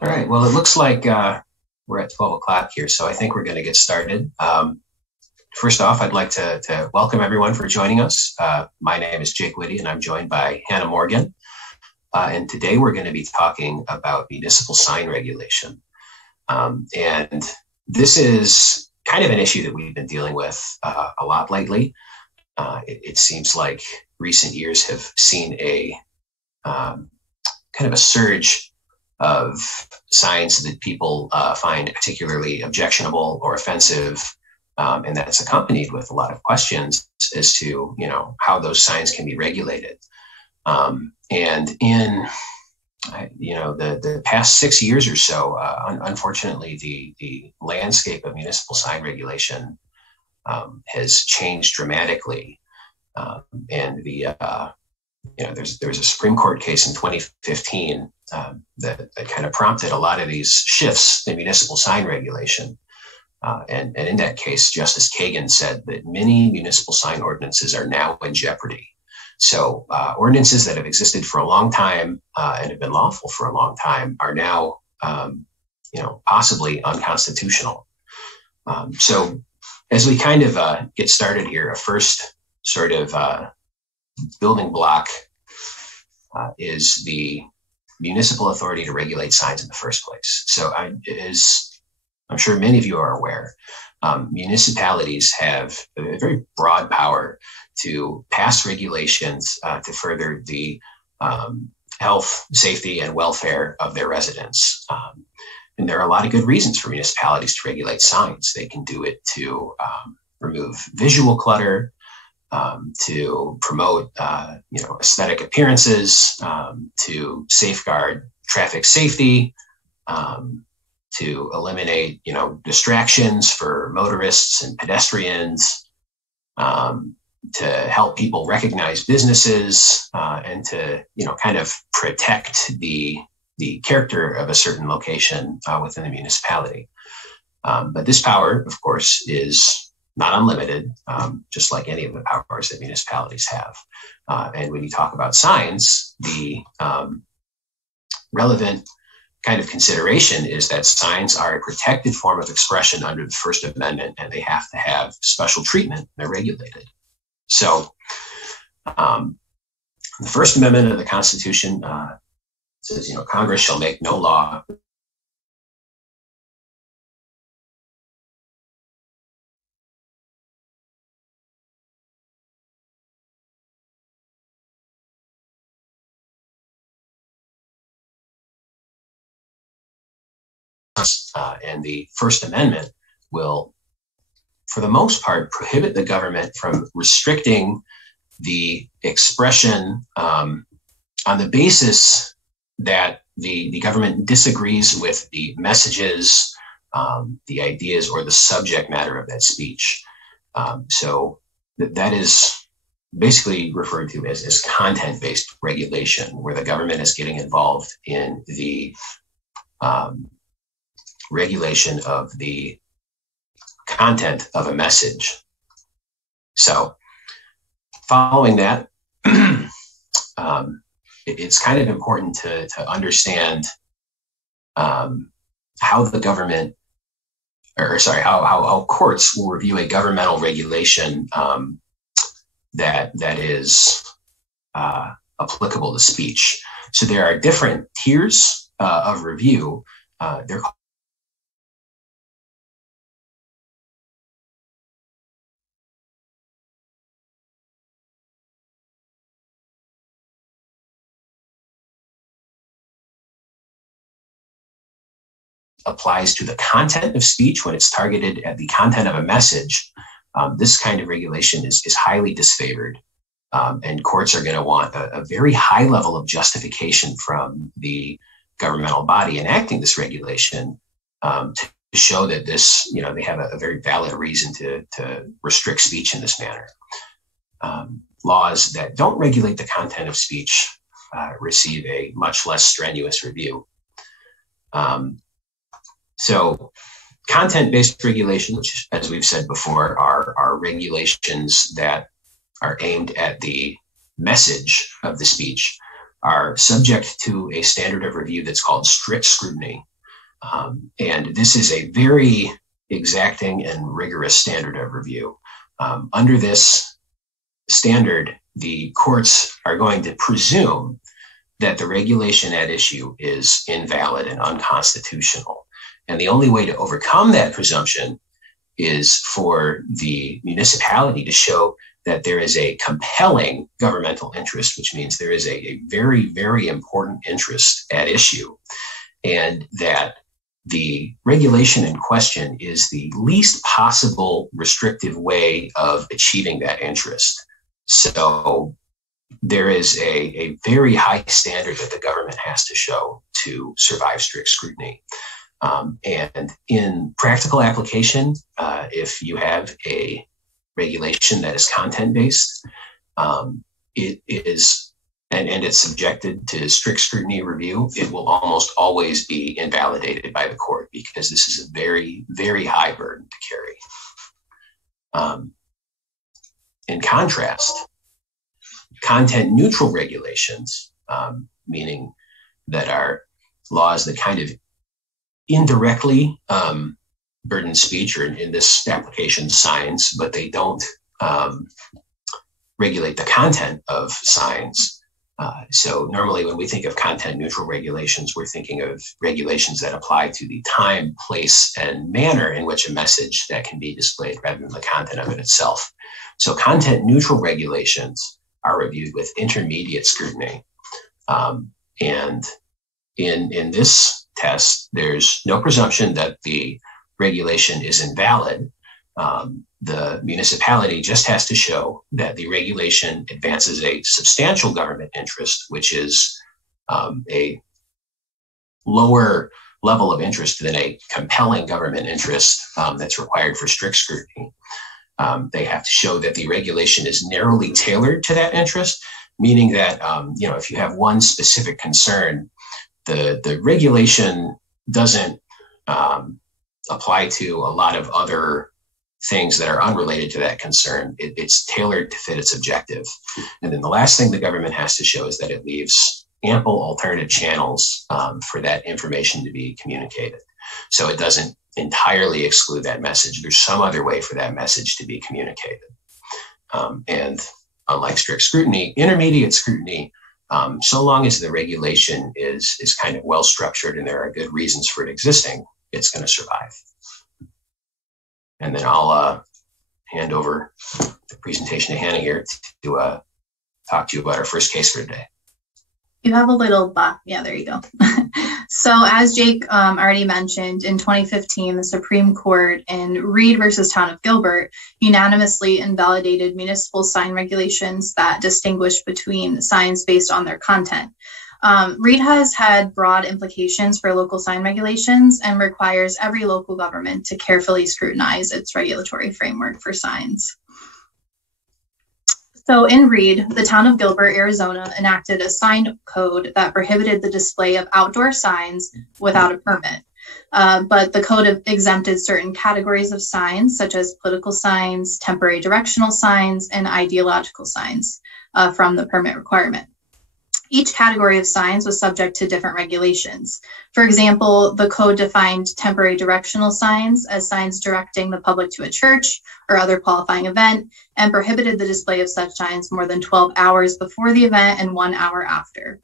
All right. Well, it looks like we're at 12 o'clock here, so I think we're going to get started. First off, I'd like to welcome everyone for joining us. My name is Jake Whitty, and I'm joined by Hannah Morgan. And today we're going to be talking about municipal sign regulation. And this is kind of an issue that we've been dealing with a lot lately. It seems like recent years have seen a kind of a surge of signs that people find particularly objectionable or offensive. And that's accompanied with a lot of questions as to, how those signs can be regulated. And in, the past 6 years or so, unfortunately, the landscape of municipal sign regulation has changed dramatically. And there was a Supreme Court case in 2015 that kind of prompted a lot of these shifts in municipal sign regulation. And in that case, Justice Kagan said that many municipal sign ordinances are now in jeopardy. So ordinances that have existed for a long time and have been lawful for a long time are now, possibly unconstitutional. So as we kind of get started here, a first sort of building block is the municipal authority to regulate signs in the first place. So as I'm sure many of you are aware, municipalities have a very broad power to pass regulations to further the health, safety, and welfare of their residents. And there are a lot of good reasons for municipalities to regulate signs. They can do it to remove visual clutter, to promote, aesthetic appearances, to safeguard traffic safety, to eliminate, distractions for motorists and pedestrians, to help people recognize businesses, and to, kind of protect the character of a certain location within the municipality. But this power, of course, is not unlimited, just like any of the powers that municipalities have. And when you talk about signs, the relevant kind of consideration is that signs are a protected form of expression under the First Amendment, and they have to have special treatment. They're regulated. So the First Amendment of the Constitution says, Congress shall make no law and the First Amendment will, for the most part, prohibit the government from restricting the expression on the basis that the government disagrees with the messages, the ideas, or the subject matter of that speech. So that is basically referred to as content-based regulation, where the government is getting involved in the regulation of the content of a message. So following that, it's kind of important to understand how the government, how courts will review a governmental regulation that is applicable to speech. So there are different tiers of review. They're applies to the content of speech when it's targeted at the content of a message. This kind of regulation is highly disfavored. And courts are going to want a very high level of justification from the governmental body enacting this regulation to show that this, they have a very valid reason to restrict speech in this manner. Laws that don't regulate the content of speech receive a much less strenuous review. So content-based regulation, which, as we've said before, are regulations that are aimed at the message of the speech. are subject to a standard of review that's called strict scrutiny. And this is a very exacting and rigorous standard of review. Under this standard, the courts are going to presume that the regulation at issue is invalid and unconstitutional. And the only way to overcome that presumption is for the municipality to show that there is a compelling governmental interest, which means there is a very, very important interest at issue, and that the regulation in question is the least possible restrictive way of achieving that interest. So there is a very high standard that the government has to show to survive strict scrutiny. And in practical application, if you have a regulation that is content-based, it is, and it's subjected to strict scrutiny review, it will almost always be invalidated by the court because this is a very, very high burden to carry. In contrast, content-neutral regulations, meaning that are laws that kind of indirectly burden speech, or in this application, signs, but they don't regulate the content of signs. So normally when we think of content-neutral regulations, we're thinking of regulations that apply to the time, place, and manner in which a message that can be displayed rather than the content of it itself. So content-neutral regulations are reviewed with intermediate scrutiny. And in this test, there's no presumption that the regulation is invalid. The municipality just has to show that the regulation advances a substantial government interest, which is a lower level of interest than a compelling government interest that's required for strict scrutiny. They have to show that the regulation is narrowly tailored to that interest, meaning that if you have one specific concern, the regulation doesn't apply to a lot of other things that are unrelated to that concern. It's tailored to fit its objective. And then the last thing the government has to show is that it leaves ample alternative channels for that information to be communicated. So it doesn't entirely exclude that message. There's some other way for that message to be communicated. And unlike strict scrutiny, intermediate scrutiny, so long as the regulation is kind of well structured and there are good reasons for it existing, it's going to survive. And then I'll hand over the presentation to Hannah here to talk to you about our first case for today. You have a little, yeah, there you go. So as Jake already mentioned, in 2015, the Supreme Court in Reed versus Town of Gilbert unanimously invalidated municipal sign regulations that distinguish between signs based on their content. Reed has had broad implications for local sign regulations and requires every local government to carefully scrutinize its regulatory framework for signs. So in Reed, the Town of Gilbert, Arizona, enacted a sign code that prohibited the display of outdoor signs without a permit. But the code exempted certain categories of signs, such as political signs, temporary directional signs, and ideological signs from the permit requirement. Each category of signs was subject to different regulations. For example, the code defined temporary directional signs as signs directing the public to a church or other qualifying event, and prohibited the display of such signs more than 12 hours before the event and 1 hour after.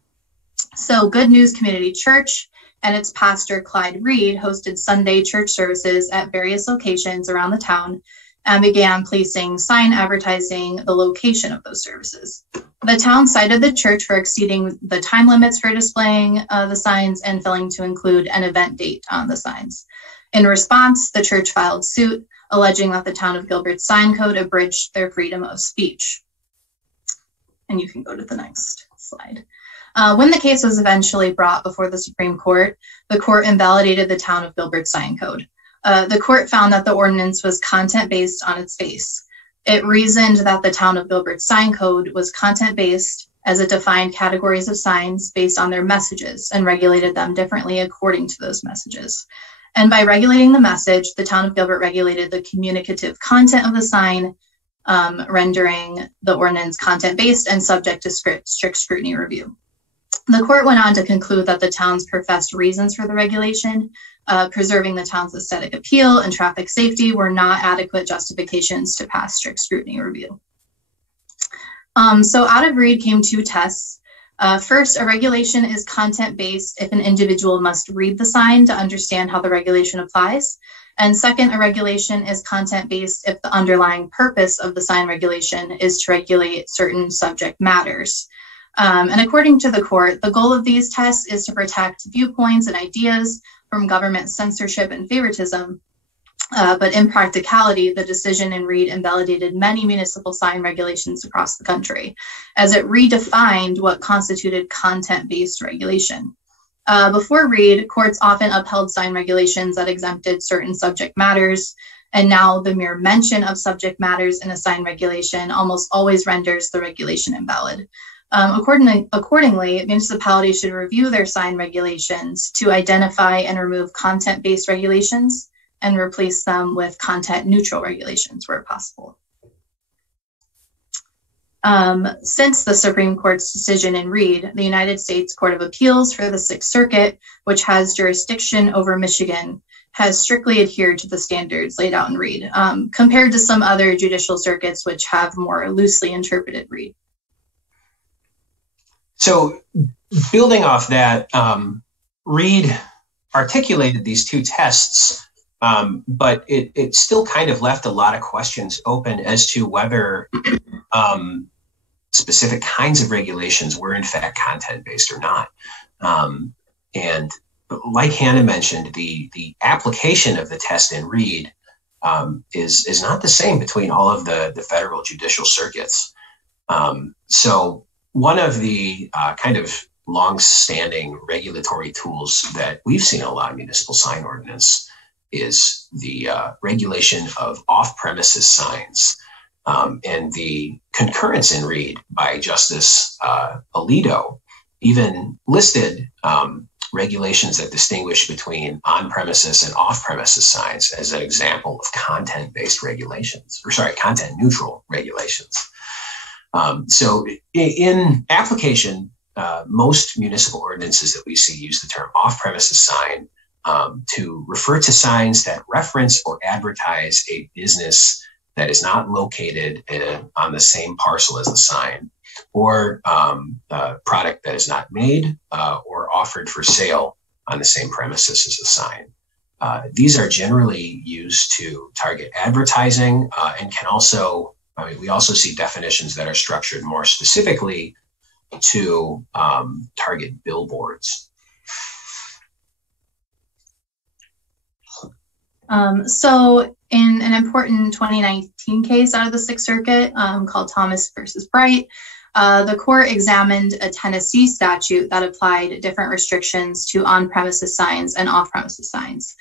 So Good News Community Church and its pastor, Clyde Reed, hosted Sunday church services at various locations around the town and began placing sign advertising the location of those services. The town cited the church for exceeding the time limits for displaying the signs and failing to include an event date on the signs. In response, the church filed suit, alleging that the Town of Gilbert's sign code abridged their freedom of speech. And you can go to the next slide. When the case was eventually brought before the Supreme Court, the court invalidated the Town of Gilbert's sign code. The court found that the ordinance was content-based on its face. It reasoned that the Town of Gilbert's sign code was content-based as it defined categories of signs based on their messages and regulated them differently according to those messages. And by regulating the message, the Town of Gilbert regulated the communicative content of the sign, rendering the ordinance content-based and subject to strict scrutiny review. The court went on to conclude that the town's professed reasons for the regulation, preserving the town's aesthetic appeal and traffic safety, were not adequate justifications to pass strict scrutiny review. So out of Reed came two tests. First, a regulation is content-based if an individual must read the sign to understand how the regulation applies. And second, a regulation is content-based if the underlying purpose of the sign regulation is to regulate certain subject matters. And according to the court, the goal of these tests is to protect viewpoints and ideas from government censorship and favoritism. But in practicality, the decision in Reed invalidated many municipal sign regulations across the country, as it redefined what constituted content-based regulation. Before Reed, courts often upheld sign regulations that exempted certain subject matters, and now the mere mention of subject matters in a sign regulation almost always renders the regulation invalid. Accordingly, municipalities should review their sign regulations to identify and remove content-based regulations and replace them with content-neutral regulations where possible. Since the Supreme Court's decision in Reed, the United States Court of Appeals for the Sixth Circuit, which has jurisdiction over Michigan, has strictly adhered to the standards laid out in Reed, compared to some other judicial circuits which have more loosely interpreted Reed. So building off that, Reed articulated these two tests, but it still kind of left a lot of questions open as to whether specific kinds of regulations were in fact content-based or not. And like Hannah mentioned, the application of the test in Reed is not the same between all of the federal judicial circuits. So one of the kind of long-standing regulatory tools that we've seen in a lot of municipal sign ordinance is the regulation of off-premises signs. And the concurrence in Reed by Justice Alito even listed regulations that distinguish between on-premises and off-premises signs as an example of content-based regulations, content-neutral regulations. So in application, most municipal ordinances that we see use the term off-premises sign to refer to signs that reference or advertise a business that is not located on the same parcel as the sign, or a product that is not made or offered for sale on the same premises as the sign. These are generally used to target advertising and can also, we also see definitions that are structured more specifically to target billboards. So in an important 2019 case out of the Sixth Circuit called Thomas versus Bright, the court examined a Tennessee statute that applied different restrictions to on-premises signs and off-premises signs.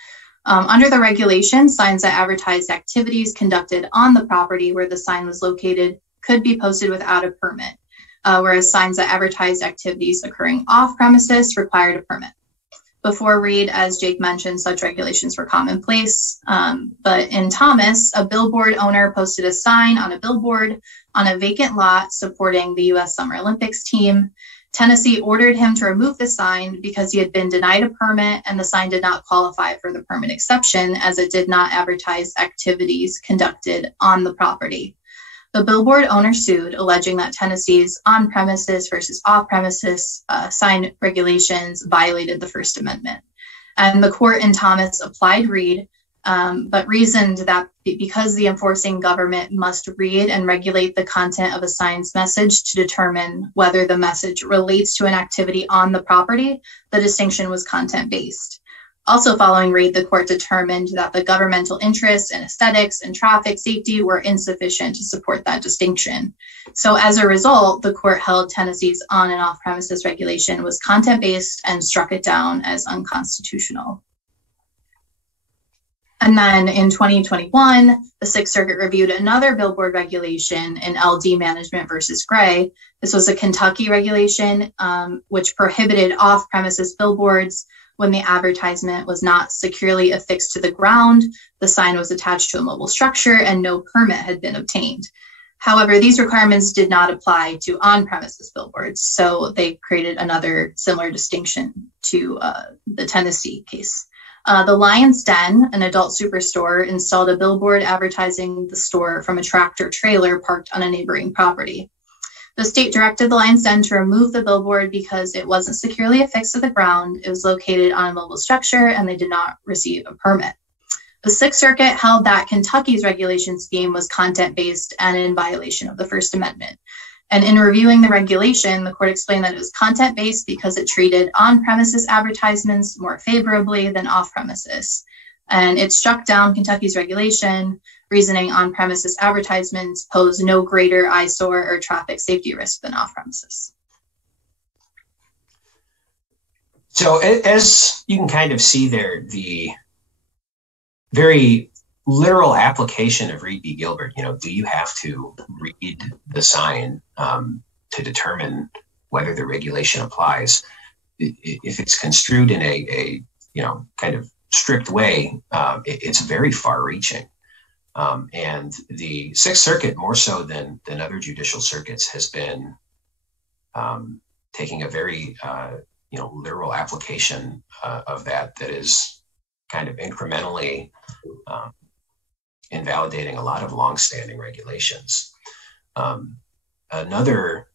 Under the regulation, signs that advertised activities conducted on the property where the sign was located could be posted without a permit, whereas signs that advertised activities occurring off-premises required a permit. Before Reed, as Jake mentioned, such regulations were commonplace. But in Thomas, a billboard owner posted a sign on a billboard on a vacant lot supporting the U.S. Summer Olympics team. Tennessee ordered him to remove the sign because he had been denied a permit, and the sign did not qualify for the permit exception as it did not advertise activities conducted on the property. The billboard owner sued, alleging that Tennessee's on-premises versus off-premises sign regulations violated the First Amendment. And the court in Thomas applied Reed, but reasoned that because the enforcing government must read and regulate the content of a sign's message to determine whether the message relates to an activity on the property, the distinction was content-based. Also following Reed, the court determined that the governmental interests in aesthetics and traffic safety were insufficient to support that distinction. So as a result, the court held Tennessee's on and off premises regulation was content-based and struck it down as unconstitutional. And then in 2021, the Sixth Circuit reviewed another billboard regulation in LD Management versus Gray. This was a Kentucky regulation which prohibited off-premises billboards when the advertisement was not securely affixed to the ground, the sign was attached to a mobile structure, and no permit had been obtained. However, these requirements did not apply to on-premises billboards, so they created another similar distinction to the Tennessee case. The Lion's Den, an adult superstore, installed a billboard advertising the store from a tractor trailer parked on a neighboring property. The state directed the Lion's Den to remove the billboard because it wasn't securely affixed to the ground, it was located on a mobile structure, and they did not receive a permit. The Sixth Circuit held that Kentucky's regulation scheme was content-based and in violation of the First Amendment. And in reviewing the regulation, the court explained that it was content-based because it treated on-premises advertisements more favorably than off-premises. And it struck down Kentucky's regulation, reasoning on-premises advertisements pose no greater eyesore or traffic safety risk than off-premises. So as you can kind of see there, the very literal application of Reed v. Gilbert, do you have to read the sign to determine whether the regulation applies? If it's construed in a kind of strict way, it's very far-reaching. And the Sixth Circuit, more so than other judicial circuits, has been taking a very literal application of that is kind of incrementally invalidating a lot of longstanding regulations. Another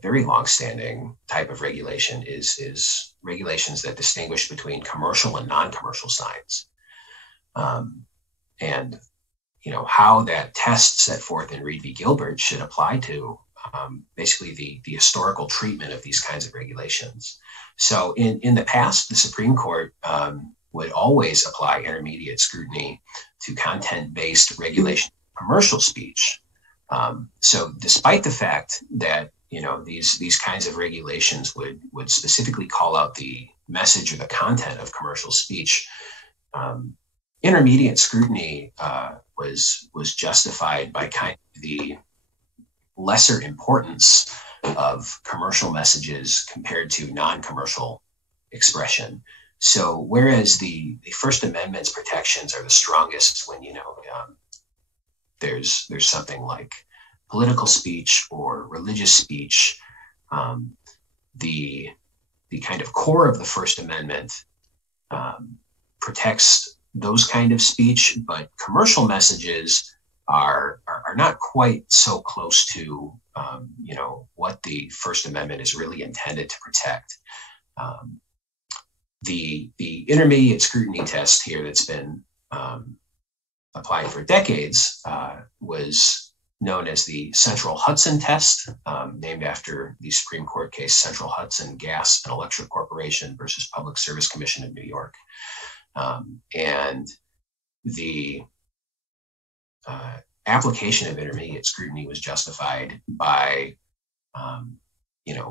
very longstanding type of regulation is regulations that distinguish between commercial and non-commercial signs. And how that test set forth in Reed v. Gilbert should apply to basically the historical treatment of these kinds of regulations. So in the past, the Supreme Court would always apply intermediate scrutiny to content-based regulation of commercial speech. So despite the fact that these kinds of regulations would specifically call out the message or the content of commercial speech, intermediate scrutiny was justified by kind of the lesser importance of commercial messages compared to non-commercial expression. So whereas the First Amendment's protections are the strongest when there's something like political speech or religious speech, the kind of core of the First Amendment protects those kind of speech, but commercial messages are not quite so close to what the First Amendment is really intended to protect. The intermediate scrutiny test here that's been applied for decades was known as the Central Hudson test, named after the Supreme Court case Central Hudson Gas and Electric Corporation versus Public Service Commission of New York. And the application of intermediate scrutiny was justified by,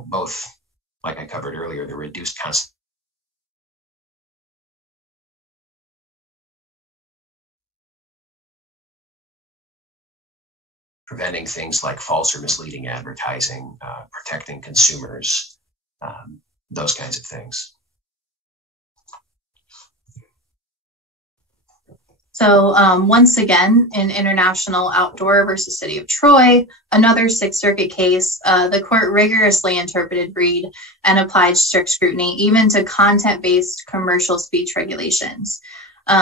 both, like I covered earlier, the reduced preventing things like false or misleading advertising, protecting consumers, those kinds of things. So once again, in International Outdoor versus City of Troy, another Sixth Circuit case, the court rigorously interpreted Reed and applied strict scrutiny even to content-based commercial speech regulations.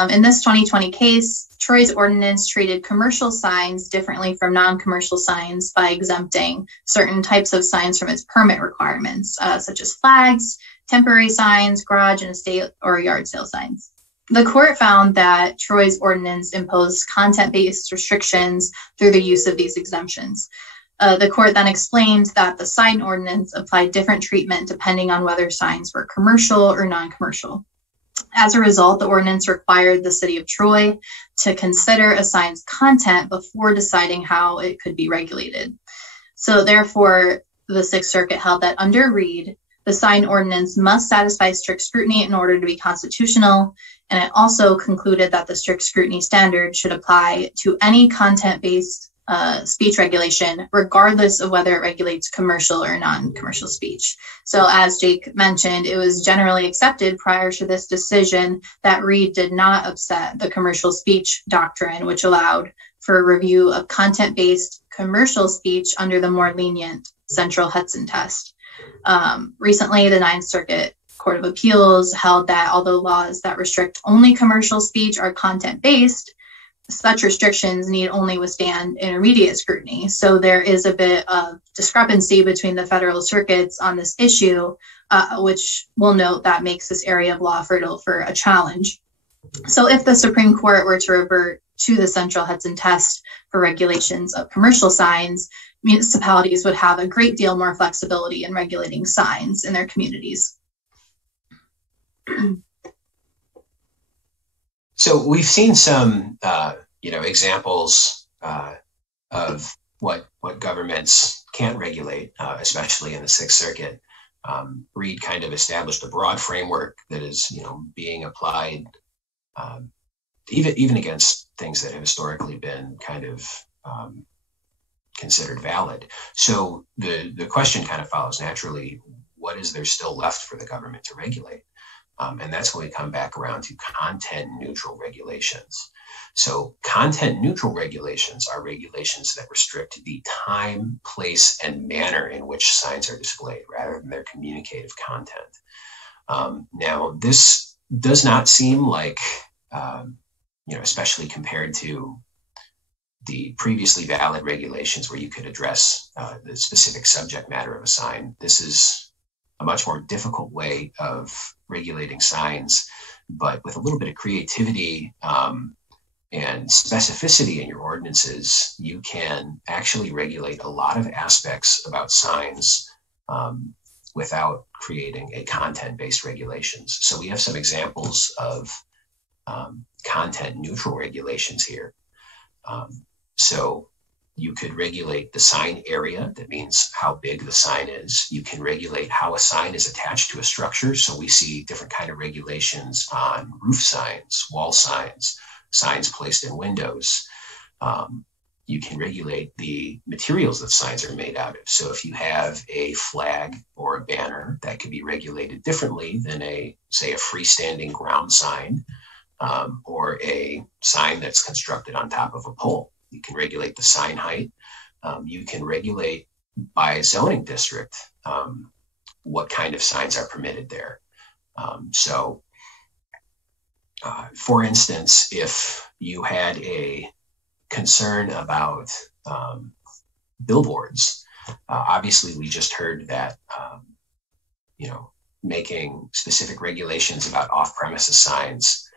In this 2020 case, Troy's ordinance treated commercial signs differently from non-commercial signs by exempting certain types of signs from its permit requirements, such as flags, temporary signs, garage and estate or yard sale signs. The court found that Troy's ordinance imposed content-based restrictions through the use of these exemptions. The court then explained that the sign ordinance applied different treatment depending on whether signs were commercial or non-commercial. As a result, the ordinance required the city of Troy to consider a sign's content before deciding how it could be regulated. So therefore, the Sixth Circuit held that under Reed, the sign ordinance must satisfy strict scrutiny in order to be constitutional, and it also concluded that the strict scrutiny standard should apply to any content-based speech regulation, regardless of whether it regulates commercial or non-commercial speech. So as Jake mentioned, it was generally accepted prior to this decision that Reed did not upset the commercial speech doctrine, which allowed for a review of content-based commercial speech under the more lenient Central Hudson test. Recently, the Ninth Circuit Court of Appeals held that although laws that restrict only commercial speech are content-based, such restrictions need only withstand intermediate scrutiny. So there is a bit of discrepancy between the federal circuits on this issue, which we'll note that makes this area of law fertile for a challenge. So if the Supreme Court were to revert to the Central Hudson test for regulations of commercial signs, municipalities would have a great deal more flexibility in regulating signs in their communities. So we've seen some, examples of what governments can't regulate, especially in the Sixth Circuit. Reed kind of established a broad framework that is, being applied even against things that have historically been kind of considered valid. So the question kind of follows naturally: what is there still left for the government to regulate? And that's when we come back around to content neutral regulations. So content neutral regulations are regulations that restrict the time, place, and manner in which signs are displayed rather than their communicative content. Now, this does not seem like, especially compared to the previously valid regulations where you could address the specific subject matter of a sign. This is a much more difficult way of regulating signs, but with a little bit of creativity and specificity in your ordinances, you can actually regulate a lot of aspects about signs without creating a content-based regulations. So we have some examples of content neutral regulations here. So you could regulate the sign area. That means how big the sign is. You can regulate how a sign is attached to a structure. So we see different kind of regulations on roof signs, wall signs, signs placed in windows. You can regulate the materials that signs are made out of. So if you have a flag or a banner, that could be regulated differently than say a freestanding ground sign or a sign that's constructed on top of a pole. You can regulate the sign height. You can regulate by zoning district what kind of signs are permitted there. For instance, if you had a concern about billboards, obviously we just heard that making specific regulations about off-premises signs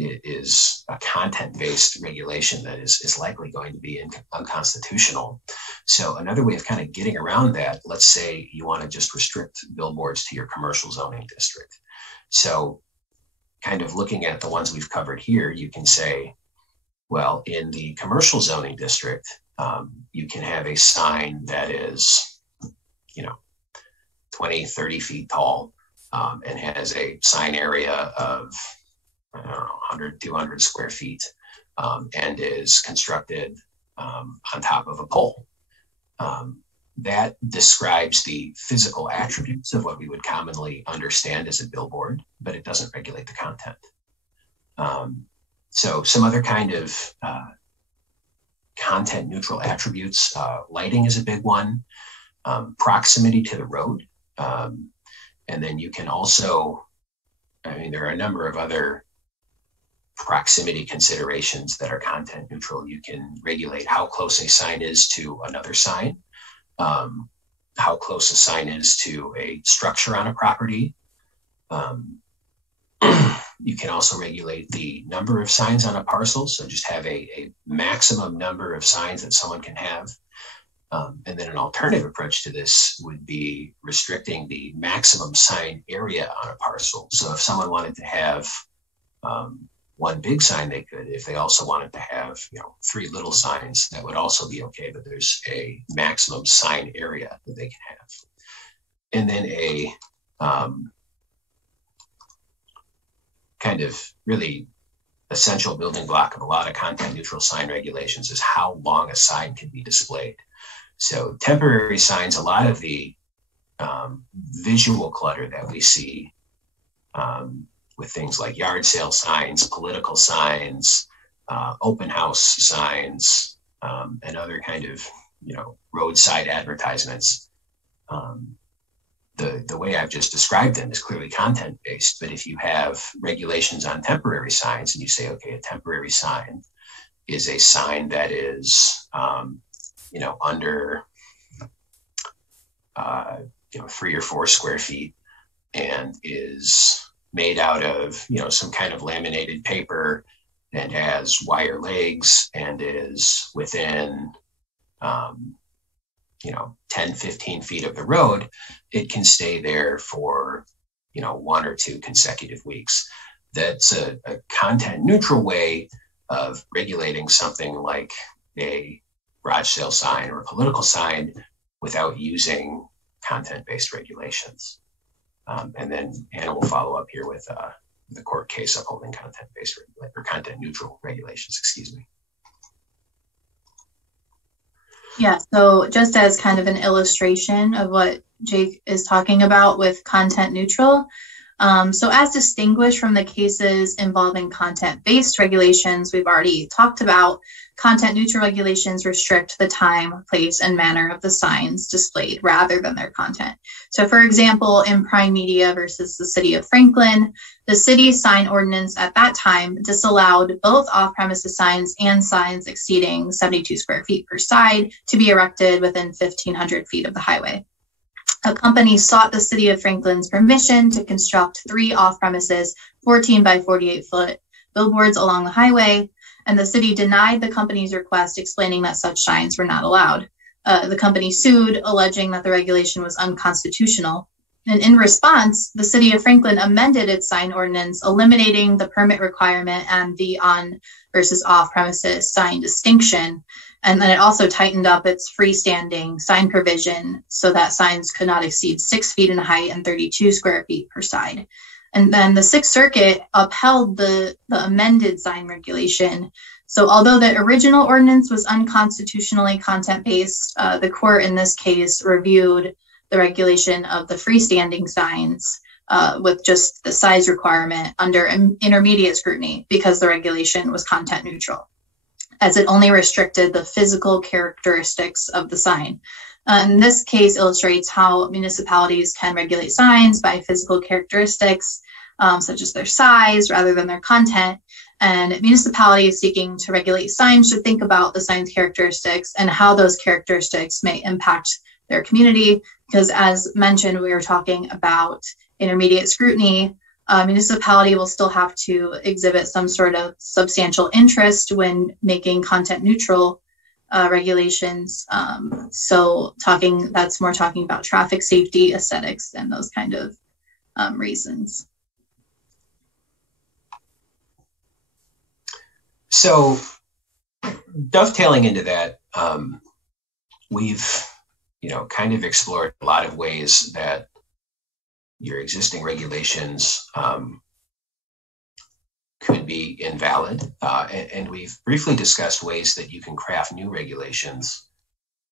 is a content-based regulation that is likely going to be unconstitutional. So another way of kind of getting around that, let's say you want to just restrict billboards to your commercial zoning district. So kind of looking at the ones we've covered here, you can say, well, in the commercial zoning district, you can have a sign that is, 20, 30 feet tall and has a sign area of 100, 200 square feet and is constructed on top of a pole. That describes the physical attributes of what we would commonly understand as a billboard, but it doesn't regulate the content. So some other kind of content neutral attributes, lighting is a big one, proximity to the road. And then you can also, there are a number of other proximity considerations that are content neutral. You can regulate how close a sign is to another sign, how close a sign is to a structure on a property. You can also regulate the number of signs on a parcel. So just have a maximum number of signs that someone can have. And then an alternative approach to this would be restricting the maximum sign area on a parcel. So if someone wanted to have one big sign, they could. If they also wanted to have, 3 little signs, that would also be okay, but there's a maximum sign area that they can have. And then a kind of really essential building block of a lot of content neutral sign regulations is how long a sign can be displayed. So temporary signs, a lot of the visual clutter that we see with things like yard sale signs, political signs, open house signs, and other kind of, roadside advertisements. The way I've just described them is clearly content-based, but if you have regulations on temporary signs and you say, okay, a temporary sign is a sign that is, under, 3 or 4 square feet and is made out of, some kind of laminated paper and has wire legs and is within, 10, 15 feet of the road, it can stay there for, 1 or 2 consecutive weeks. That's a content neutral way of regulating something like a garage sale sign or a political sign without using content-based regulations. And then Hannah will follow up here with the court case upholding content-based or content-neutral regulations, excuse me. Yeah, so just as kind of an illustration of what Jake is talking about with content neutral, so as distinguished from the cases involving content-based regulations we've already talked about, content neutral regulations restrict the time, place, and manner of the signs displayed rather than their content. So for example, in Prime Media versus the City of Franklin, the city's sign ordinance at that time disallowed both off-premises signs and signs exceeding 72 square feet per side to be erected within 1,500 feet of the highway. A company sought the City of Franklin's permission to construct 3 off-premises 14 by 48 foot billboards along the highway, and the city denied the company's request, explaining that such signs were not allowed. The company sued, alleging that the regulation was unconstitutional. And in response, the City of Franklin amended its sign ordinance, eliminating the permit requirement and the on versus off-premises sign distinction. And then it also tightened up its freestanding sign provision so that signs could not exceed 6 feet in height and 32 square feet per side. And then the Sixth Circuit upheld the amended sign regulation. So although the original ordinance was unconstitutionally content-based, the court in this case reviewed the regulation of the freestanding signs with just the size requirement under intermediate scrutiny because the regulation was content neutral, as it only restricted the physical characteristics of the sign. And this case illustrates how municipalities can regulate signs by physical characteristics, such as their size rather than their content. And municipalities seeking to regulate signs should think about the sign's characteristics and how those characteristics may impact their community. Because as mentioned, we were talking about intermediate scrutiny. Municipality will still have to exhibit some sort of substantial interest when making content neutral regulations. So that's more talking about traffic safety, aesthetics, and those kind of reasons. So dovetailing into that, we've, kind of explored a lot of ways that your existing regulations could be invalid. And we've briefly discussed ways that you can craft new regulations.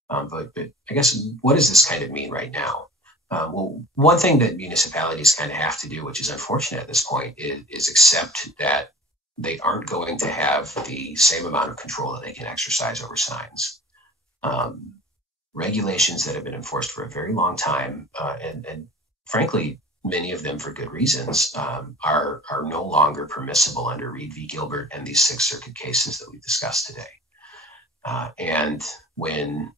But I guess, what does this kind of mean right now? Well, one thing that municipalities kind of have to do, which is unfortunate at this point, is accept that they aren't going to have the same amount of control that they can exercise over signs. Regulations that have been enforced for a very long time, and frankly, many of them for good reasons, are no longer permissible under Reed v. Gilbert and these Sixth Circuit cases that we discussed today. And when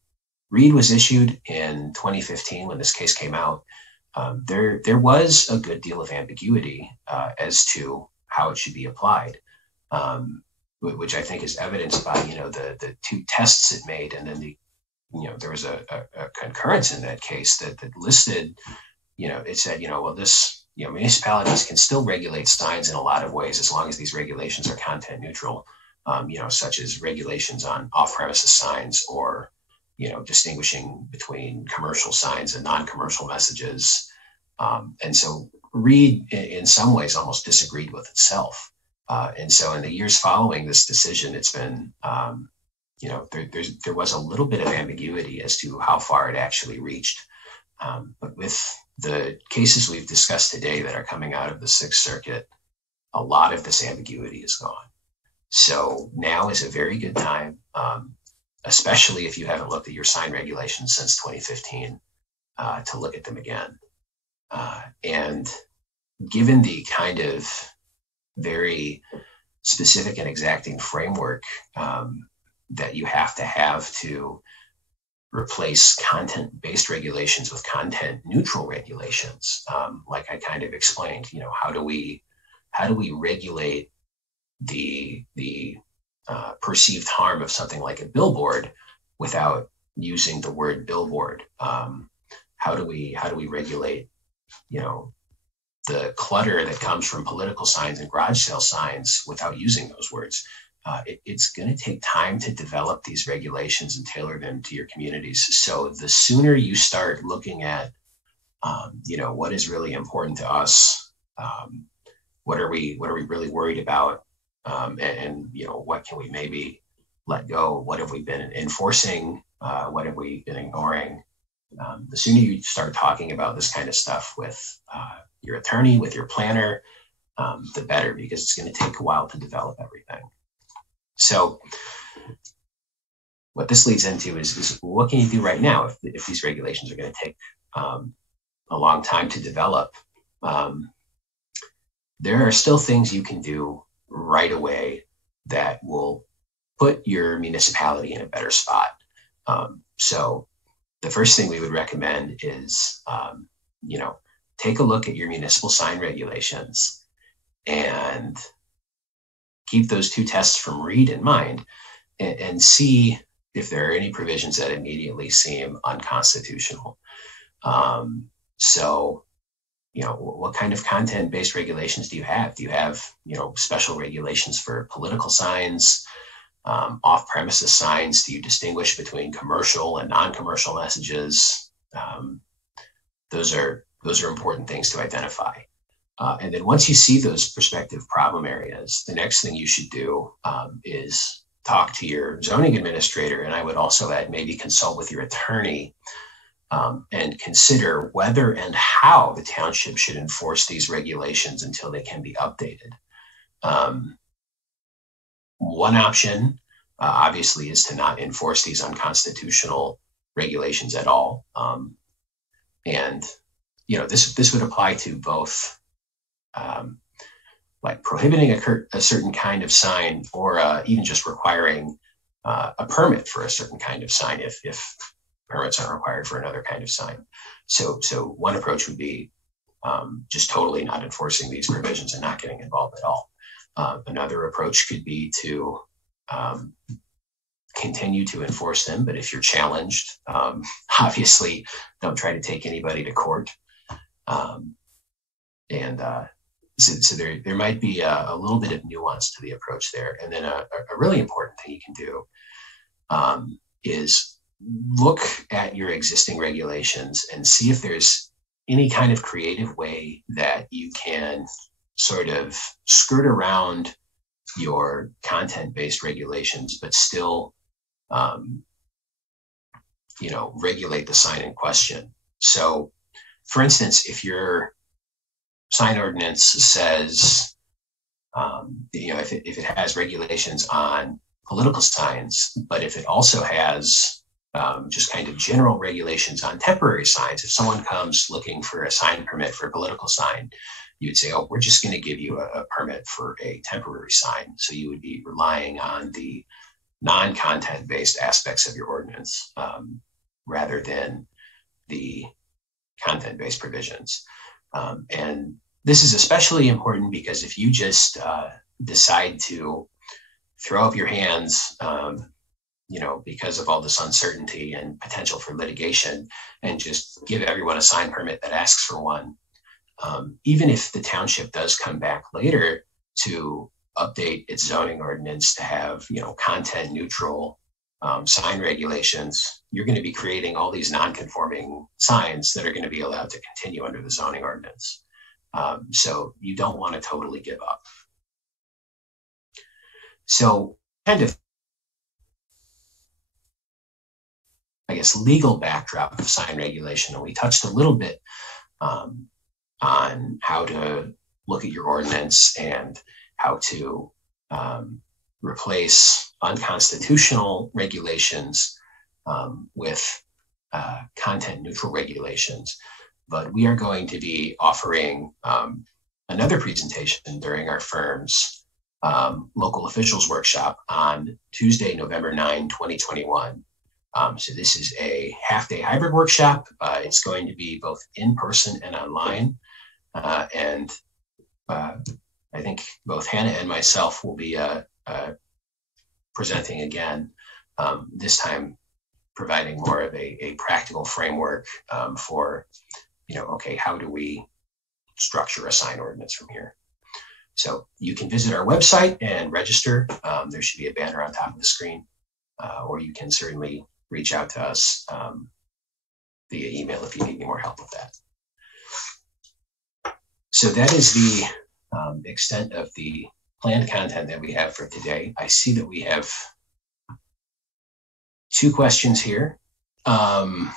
Reed was issued in 2015, when this case came out, there was a good deal of ambiguity as to how it should be applied, which I think is evidenced by, the 2 tests it made, and then there was a concurrence in that case that listed, it said, municipalities can still regulate signs in a lot of ways as long as these regulations are content neutral, such as regulations on off-premises signs or, distinguishing between commercial signs and non-commercial messages. And so Reed, in some ways, almost disagreed with itself. And so in the years following this decision, it's been, there was a little bit of ambiguity as to how far it actually reached. But with the cases we've discussed today that are coming out of the Sixth Circuit, a lot of this ambiguity is gone. So now is a very good time especially if you haven't looked at your sign regulations since 2015, to look at them again. And given the kind of very specific and exacting framework that you have to replace content-based regulations with content-neutral regulations, like I kind of explained, how do we regulate the perceived harm of something like a billboard without using the word billboard? How do we regulate, the clutter that comes from political signs and garage sale signs without using those words? It's going to take time to develop these regulations and tailor them to your communities. So the sooner you start looking at, what is really important to us, what are we really worried about, and what can we maybe let go? What have we been enforcing? What have we been ignoring? The sooner you start talking about this kind of stuff with your attorney, with your planner, the better, because it's going to take a while to develop everything. So what this leads into is what can you do right now if these regulations are going to take a long time to develop? There are still things you can do right away that will put your municipality in a better spot. So the first thing we would recommend is, take a look at your municipal sign regulations and keep those two tests from Reed in mind, and see if there are any provisions that immediately seem unconstitutional. So, what kind of content-based regulations do you have? Do you have, special regulations for political signs, off-premises signs? Do you distinguish between commercial and non-commercial messages? Those are important things to identify. And then once you see those prospective problem areas, the next thing you should do is talk to your zoning administrator. And I would also add, maybe consult with your attorney and consider whether and how the township should enforce these regulations until they can be updated. One option, obviously, is to not enforce these unconstitutional regulations at all. And, this would apply to both like prohibiting a certain kind of sign, or even just requiring a permit for a certain kind of sign if permits aren't required for another kind of sign. So one approach would be just totally not enforcing these provisions and not getting involved at all. Another approach could be to continue to enforce them, but if you're challenged, obviously don't try to take anybody to court. So there might be a little bit of nuance to the approach there. And then a really important thing you can do is look at your existing regulations and see if there's any kind of creative way that you can sort of skirt around your content-based regulations, but still, regulate the sign in question. So, for instance, if your sign ordinance says, if it has regulations on political signs, but if it also has just kind of general regulations on temporary signs, if someone comes looking for a sign permit for a political sign, you'd say, oh, we're just going to give you a permit for a temporary sign. So you would be relying on the non-content based aspects of your ordinance rather than the content-based provisions. And this is especially important because if you just decide to throw up your hands, because of all this uncertainty and potential for litigation, and just give everyone a sign permit that asks for one, even if the township does come back later to update its zoning ordinance to have, content neutral sign regulations, you're going to be creating all these non-conforming signs that are going to be allowed to continue under the zoning ordinance. So you don't want to totally give up. So kind of, I guess, legal backdrop of sign regulation. And we touched a little bit on how to look at your ordinance and how to replace unconstitutional regulations with content neutral regulations. But we are going to be offering another presentation during our firm's local officials workshop on Tuesday, November 9, 2021. So this is a half-day hybrid workshop. It's going to be both in person and online. And I think both Hannah and myself will be presenting again, this time providing more of a practical framework for, okay, how do we structure a sign ordinance from here? So you can visit our website and register. There should be a banner on top of the screen, or you can certainly reach out to us via email if you need any more help with that. So that is the extent of the planned content that we have for today. I see that we have 2 questions here that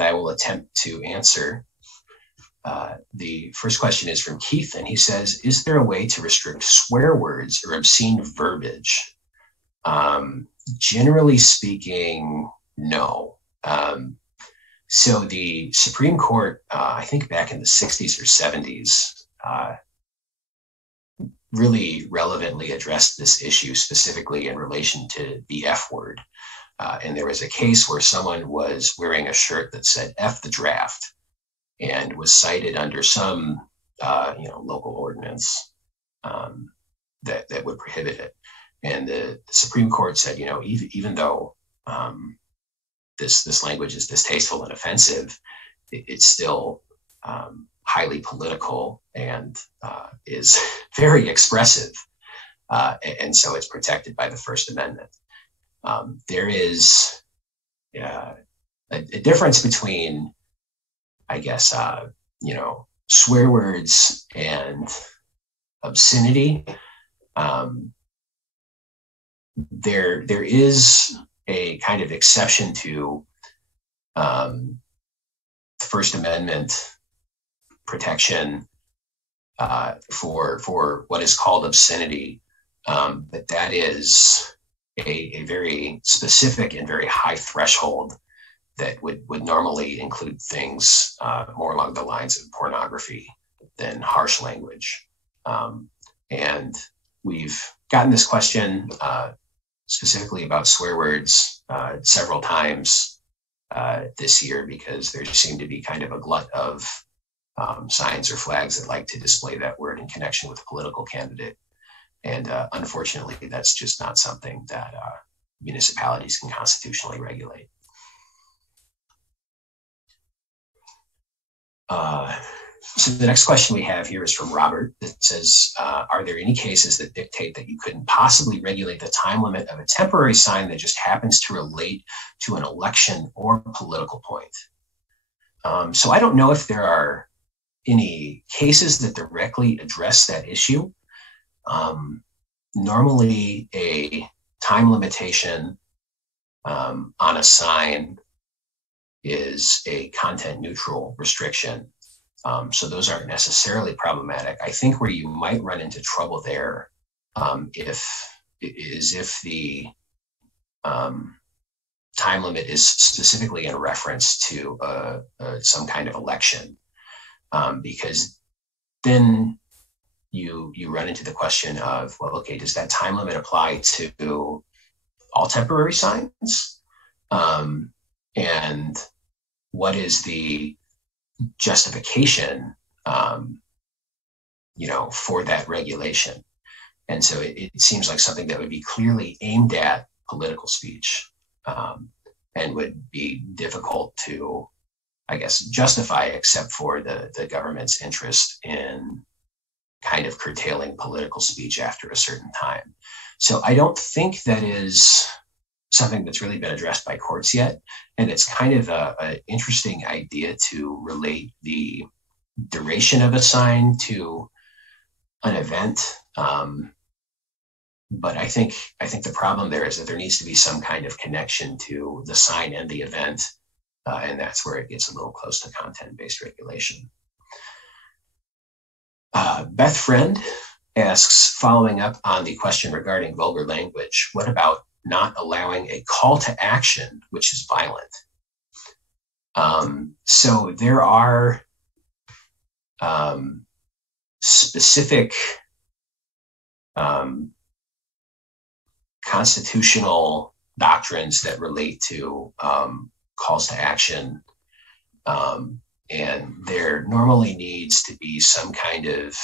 I will attempt to answer. The first question is from Keith, and he says, is there a way to restrict swear words or obscene verbiage? Generally speaking, no. So the Supreme Court, I think back in the 60s or 70s, really relevantly addressed this issue specifically in relation to the F word. And there was a case where someone was wearing a shirt that said F the draft and was cited under some local ordinance that would prohibit it. And the Supreme Court said, even though this language is distasteful and offensive, it's still highly political and is very expressive. And so it's protected by the First Amendment. There is a difference between, I guess, swear words and obscenity. There is a kind of exception to the First Amendment protection for what is called obscenity, but that is a very specific and very high threshold that would normally include things more along the lines of pornography than harsh language. And we've gotten this question specifically about swear words several times this year, because there seemed to be kind of a glut of signs or flags that like to display that word in connection with a political candidate. And unfortunately, that's just not something that municipalities can constitutionally regulate. So the next question we have here is from Robert that says, are there any cases that dictate that you couldn't possibly regulate the time limit of a temporary sign that just happens to relate to an election or political point? So I don't know if there are any cases that directly address that issue. Normally a time limitation on a sign is a content neutral restriction. So those aren't necessarily problematic. I think where you might run into trouble there if the time limit is specifically in reference to some kind of election, because then you run into the question of, well, okay, does that time limit apply to all temporary signs? And what is the justification, for that regulation? And so it seems like something that would be clearly aimed at political speech, and would be difficult to, I guess, justify, except for the government's interest in kind of curtailing political speech after a certain time. So I don't think that is something that's really been addressed by courts yet. And it's kind of an interesting idea to relate the duration of a sign to an event. But I think the problem there is that there needs to be some kind of connection to the sign and the event. And that's where it gets a little close to content-based regulation. Beth Friend asks, following up on the question regarding vulgar language, what about not allowing a call to action which is violent? So there are specific constitutional doctrines that relate to calls to action. And there normally needs to be some kind of,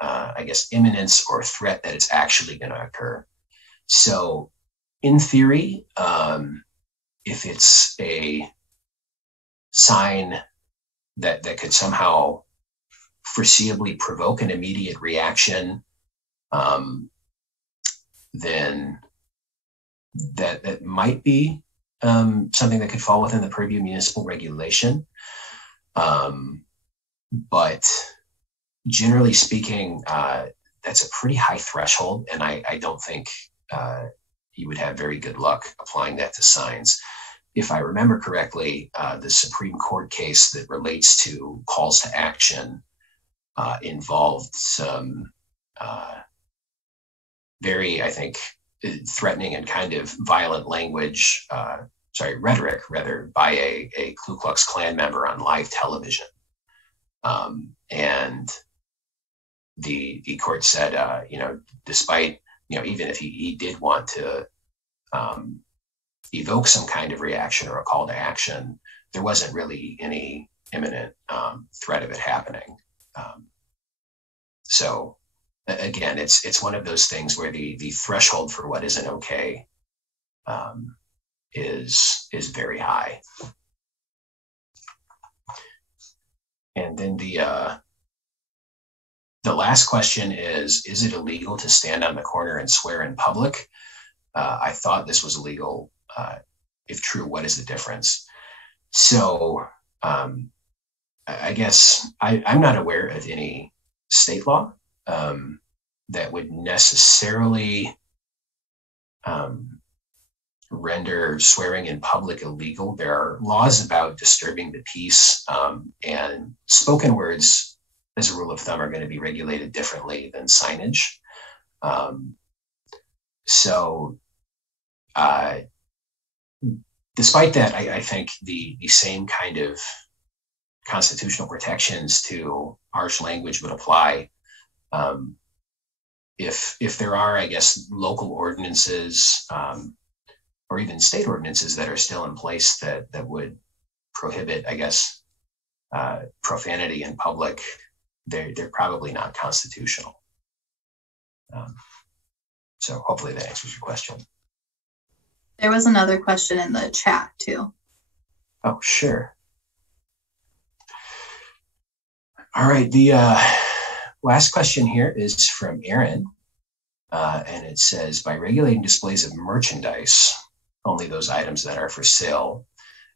I guess, imminence or threat that it's actually going to occur. So in theory, if it's a sign that could somehow foreseeably provoke an immediate reaction, then that might be something that could fall within the purview of municipal regulation. But generally speaking, that's a pretty high threshold, and I don't think you would have very good luck applying that to signs. If I remember correctly, the Supreme Court case that relates to calls to action involved some very, I think, threatening and kind of violent language, rhetoric rather, by a Ku Klux Klan member on live television. And the court said, despite, even if he did want to evoke some kind of reaction or a call to action, there wasn't really any imminent threat of it happening. So again, it's one of those things where the threshold for what isn't okay is very high. And then the last question is it illegal to stand on the corner and swear in public? I thought this was illegal. If true, what is the difference? So I guess I'm not aware of any state law that would necessarily render swearing in public illegal. There are laws about disturbing the peace, and spoken words, as a rule of thumb, are going to be regulated differently than signage. Despite that, I think the same kind of constitutional protections to harsh language would apply. If there are, I guess, local ordinances or even state ordinances that are still in place that would prohibit, I guess, profanity in public, they're probably not constitutional. So hopefully that answers your question. There was another question in the chat too. Oh, sure. All right, the last question here is from Aaron, and it says, by regulating displays of merchandise, only those items that are for sale,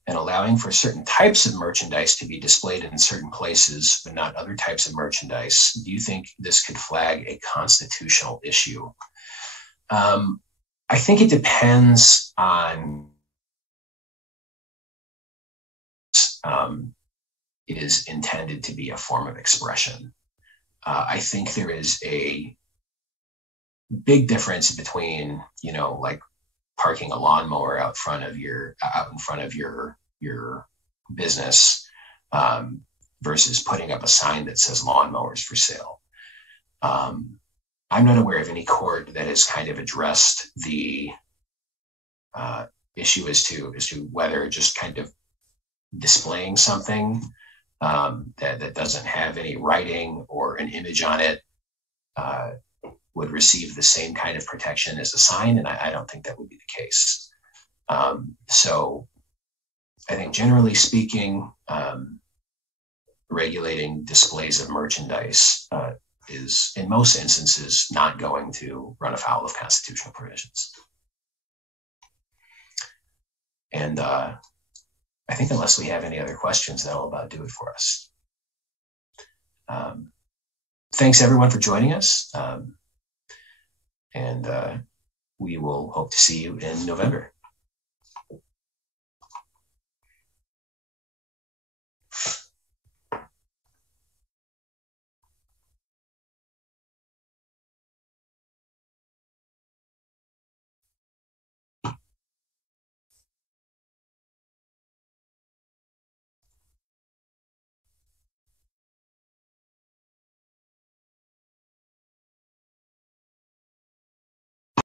and allowing for certain types of merchandise to be displayed in certain places, but not other types of merchandise, do you think this could flag a constitutional issue? I think it depends on is intended to be a form of expression. I think there is a big difference between, like parking a lawnmower out in front of your business versus putting up a sign that says lawnmowers for sale. I'm not aware of any court that has kind of addressed the issue as to whether just kind of displaying something that doesn't have any writing or an image on it would receive the same kind of protection as a sign, and I don't think that would be the case. So I think generally speaking, regulating displays of merchandise is in most instances not going to run afoul of constitutional provisions. And I think unless we have any other questions, that'll about do it for us. Thanks everyone for joining us. And we will hope to see you in November.